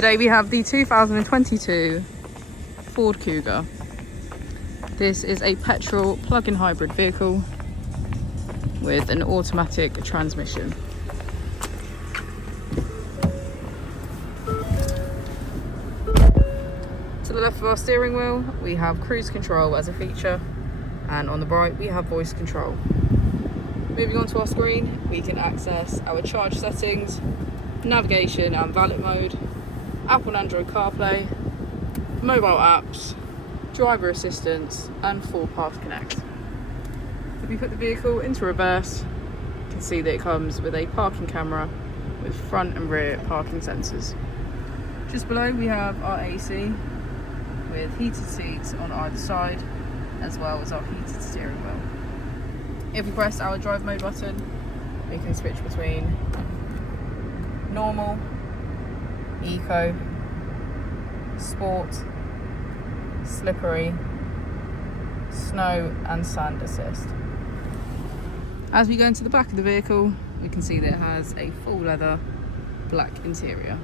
Today we have the 2022 Ford Kuga. This is a petrol plug-in hybrid vehicle with an automatic transmission. To the left of our steering wheel we have cruise control as a feature, and on the right we have voice control. Moving on to our screen, we can access our charge settings, navigation and valet mode, Apple and Android CarPlay, mobile apps, driver assistance and full path connect. If we put the vehicle into reverse, you can see that it comes with a parking camera with front and rear parking sensors. Just below we have our AC with heated seats on either side, as well as our heated steering wheel. If we press our drive mode button, we can switch between normal, eco, sport, slippery, snow and sand assist. As we go into the back of the vehicle, we can see that it has a full leather black interior.